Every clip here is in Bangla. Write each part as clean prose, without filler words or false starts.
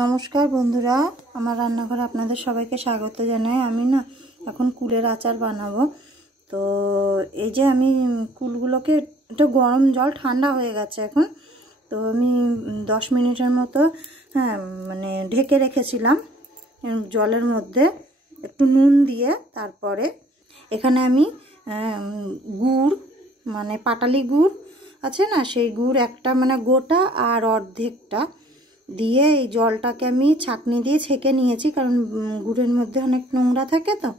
নমস্কার বন্ধুরা, আমার রান্নাঘরে আপনাদের সবাইকে স্বাগত জানাই। আমি না এখন কুলের আচার বানাবো। তো এই যে আমি কুলগুলোকে একটু গরম জল, ঠান্ডা হয়ে গেছে এখন, তো আমি 10 মিনিটের মতো মানে ঢেকে রেখেছিলাম জলের মধ্যে একটু নুন দিয়ে। তারপরে এখানে আমি গুড়, মানে পাটালি গুড় আছে না, সেই গুড় একটা মানে গোটা আর অর্ধেকটা দিয়ে এই জলটাকে আমি ছাঁকনি দিয়ে ছেঁকে নিয়েছি, কারণ গুড়ের মধ্যে অনেক নোংরা থাকে, তো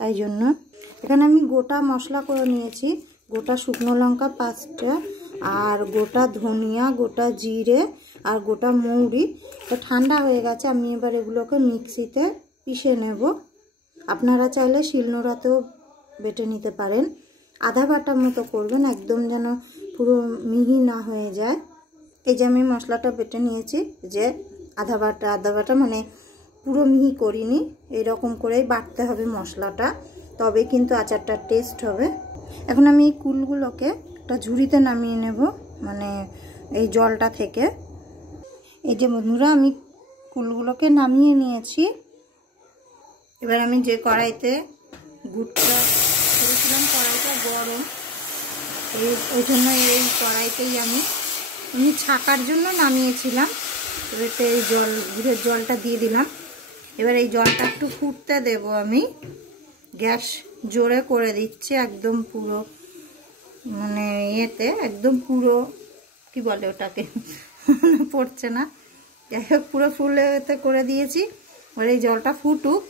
তাই জন্য এখানে আমি গোটা মশলা করে নিয়েছি। গোটা শুকনো লঙ্কা 5টা, আর গোটা ধনিয়া, গোটা জিরে আর গোটা মৌরি। তো ঠান্ডা হয়ে গেছে, আমি এবার এগুলোকে মিক্সিতে পিষে নেব। আপনারা চাইলে শিলনোড়াতেও বেটে নিতে পারেন। আধা বাটার মতো করবেন, একদম যেন পুরো মিহি না হয়ে যায়। এই যে আমি মশলাটা বেটে নিয়েছি, যে আধা বাটা মানে পুরো মিহি করিনি, এইরকম করেই বাটতে হবে মশলাটা, তবে কিন্তু আচারটার টেস্ট হবে। এখন আমি এই কুলগুলোকে একটা ঝুড়িতে নামিয়ে নেব, মানে এই জলটা থেকে। এই যে বন্ধুরা, আমি কুলগুলোকে নামিয়ে নিয়েছি। এবার আমি যে কড়াইতে গুড়টা করেছিলাম, কড়াইটা গরম, ওই জন্য এই কড়াইতেই আমি ছাকার জন্য নামিয়েছিলাম। এবারে এই গুড়ের জলটা দিয়ে দিলাম। এবার এই জলটা একটু ফুটতে দেব আমি। গ্যাস জোরে করে দিচ্ছি, একদম পুরো মানে ইয়েতে, একদম পুরো কি বলে ওটাকে পড়ছে না, যাই হোক পুরো ফুলেতে করে দিয়েছি। এবার এই জলটা ফুটুক।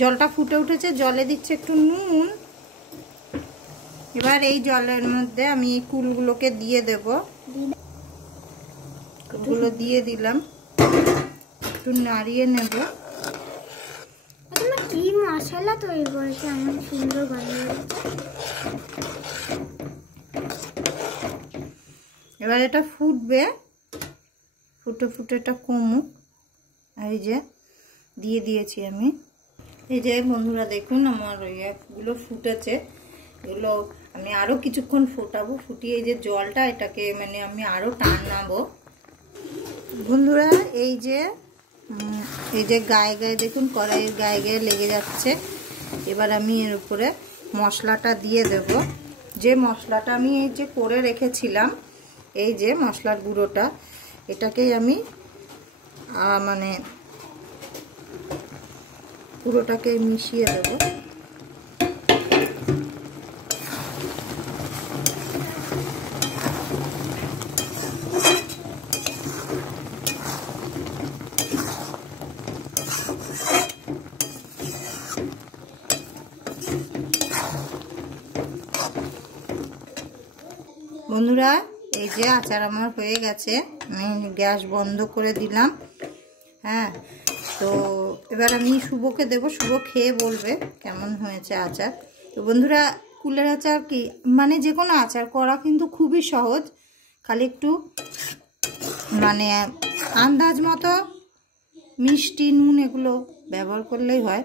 জলটা ফুটে উঠেছে, জলে দিচ্ছে একটু নুন। এবার এই জলের মধ্যে আমি কুলগুলোকে দিয়ে দেব। কুলগুলো দিয়ে দিলাম, একটু নাড়িয়ে নেব। কি মশলা তৈরি করেছে, এমন সুন্দর গন্ধ। এবার এটা ফুটবে, ফুটে ফুটে এটা কমুক। এই যে দিয়ে দিয়েছি আমি। এই যে বন্ধুরা দেখুন, আমার এগুলো ফুটেছে। এগুলো আমি আরো কিছুক্ষণ ফোটাবো, ফুটিয়ে এই যে জলটা, এটাকে মানে আমি আরো টানাবো। বন্ধুরা এই যে গায়ে গায়ে দেখুন, কড়াইয়ের গায়ে গায়ে লেগে যাচ্ছে। এবার আমি এর উপরে মশলাটা দিয়ে দেব, যে মশলাটা আমি এই যে করে রেখেছিলাম, এই যে মশলার গুঁড়োটা, এটাকেই আমি মানে পুরোটাকে মিশিয়ে দেব। বন্ধুরা এই যে আচার আমার হয়ে গেছে, আমি গ্যাস বন্ধ করে দিলাম। তো এবার আমি শুভকে দেব, শুভ খেয়ে বলবে কেমন হয়েছে আচার। তো বন্ধুরা, কুলের আচার কি মানে যে কোনো আচার করা কিন্তু খুবই সহজ, খালি একটু মানে আন্দাজ মতো মিষ্টি, নুন এগুলো ব্যবহার করলেই হয়।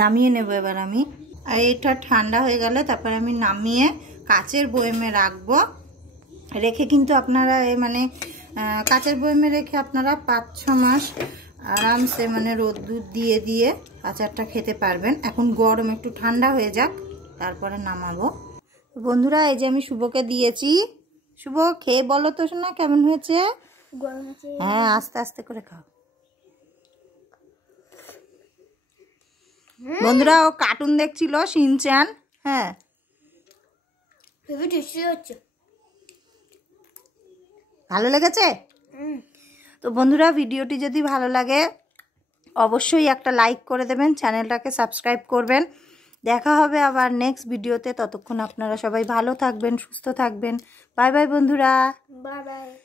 নামিয়ে নেব এবার আমি। আর এটা ঠান্ডা হয়ে গেলে তারপরে আমি নামিয়ে কাচের বয়মে রাখবো। রেখে কিন্তু আপনারা মানে কাচের বয়মে রেখে আপনারা 5-6 মাস আরামসে মানে রোদ্দুর দিয়ে দিয়ে আচারটা খেতে পারবেন। এখন গরম, একটু ঠান্ডা হয়ে যাক, তারপরে নামাবো। বন্ধুরা এই যে আমি শুভকে দিয়েছি। শুভ খেয়ে বলো তো শোনা কেমন হয়েছে। হ্যাঁ, আস্তে আস্তে করে খাও। বন্ধুরা ও কার্টুন দেখছিল, শিনচ্যান। হ্যাঁ, ভালো লেগেছে। তো বন্ধুরা, ভিডিওটি যদি ভালো লাগে অবশ্যই একটা লাইক করে দেবেন, চ্যানেলটাকে সাবস্ক্রাইব করবেন। দেখা হবে আবার নেক্সট ভিডিওতে। ততক্ষণ আপনারা সবাই ভালো থাকবেন, সুস্থ থাকবেন। বাই বাই বন্ধুরা। Bye bye.